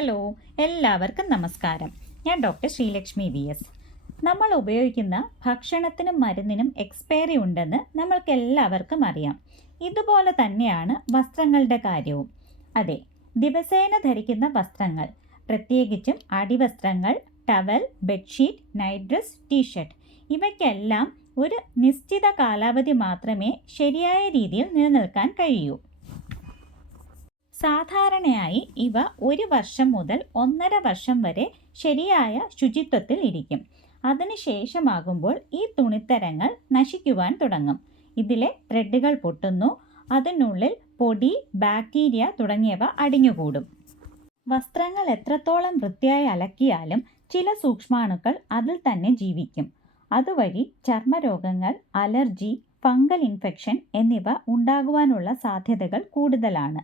Hello എല്ലാവർക്കും നമസ്കാരം. ഞാൻ ഡോക്ടർ ശ്രീലക്ഷ്മി വി എസ്. നമ്മൾ ഉപയോഗിക്കുന്ന ഭക്ഷണത്തിനും മരുന്നിനും എക്സ്പയറി ഉണ്ടെന്ന് നമ്മൾക്ക് എല്ലാവർക്കും അറിയാം. ഇതുപോലെ തന്നെയാണ് വസ്ത്രങ്ങളുടെ കാര്യവും. അതെ ദിവസേന ധരിക്കുന്ന വസ്ത്രങ്ങൾ പ്രത്യേകിച്ചും അടിവസ്ത്രങ്ങൾ towel bedsheet night dress T-shirt ഇവയ്ക്കെല്ലാം ഒരു നിശ്ചിത കാലാവധി മാത്രമേ ശരിയായ രീതിയിൽ നിലനിൽക്കാൻ കഴിയൂ. സാധാരണയായി ഇവ ഒരു വർഷം മുതൽ ഒന്നര വർഷം വരെ ശരിയായ ശുചിത്വത്തിൽ ഇരിക്കും. അതിനുശേഷമാകുമ്പോൾ ഈ തുണിത്തരങ്ങൾ നശിക്കുവാൻ തുടങ്ങും. ഇതിലെ ത്രെഡുകൾ പൊട്ടുന്നു. അതിനുള്ളിൽ പൊടി ബാക്ടീരിയ തുടങ്ങിയവ അടിഞ്ഞുകൂടും. വസ്ത്രങ്ങൾ എത്രത്തോളം വൃത്തിയായി അലക്കിയാലും ചില സൂക്ഷ്മാണുക്കൾ അതിൽ തന്നെ ജീവിക്കും. അതുവഴി ചർമ്മരോഗങ്ങൾ അലർജി ഫംഗൽ ഇൻഫെക്ഷൻ എന്നിവ ഉണ്ടാകുവാനുള്ള സാധ്യതകൾ കൂടുതലാണ്.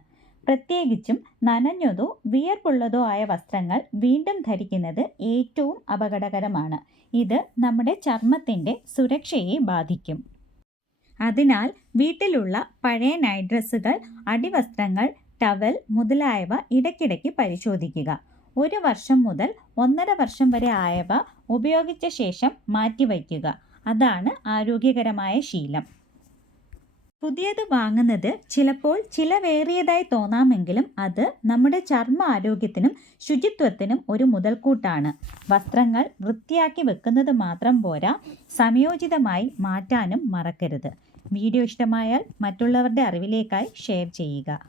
പ്രത്യേകിച്ചും നനഞ്ഞതോ വിയർപ്പുള്ളതോ ആയ വസ്ത്രങ്ങൾ വീണ്ടും ധരിക്കുന്നത് ഏറ്റവും അപകടകരമാണ്. ഇത് നമ്മുടെ ചർമ്മത്തിന്റെ സുരക്ഷയെ ബാധിക്കും. അതിനാൽ വീട്ടിലുള്ള പഴയ നൈറ്റ് ഡ്രസ്സുകൾ അടിവസ്ത്രങ്ങൾ ടവൽ മുതലായവ ഇടയ്ക്കിടയ്ക്ക് പരിശോധിക്കുക. ഒരു വർഷം മുതൽ ഒന്നര വർഷം വരെ ആയവ ഉപയോഗിച്ച ശേഷം മാറ്റിവയ്ക്കുക. അതാണ് ആരോഗ്യകരമായ ശീലം. പുതിയത് വാങ്ങുന്നത് ചിലപ്പോൾ ചിലവേറിയതായി തോന്നാമെങ്കിലും അത് നമ്മുടെ ചർമ്മ ആരോഗ്യത്തിനും ശുചിത്വത്തിനും ഒരു മുതൽക്കൂട്ടാണ്. വസ്ത്രങ്ങൾ വൃത്തിയാക്കി വെക്കുന്നത് മാത്രം പോരാ സമയോചിതമായി മാറ്റാനും മറക്കരുത്. വീഡിയോ ഇഷ്ടമായാൽ മറ്റുള്ളവരുടെ അറിവിലേക്കായി ഷെയർ ചെയ്യുക.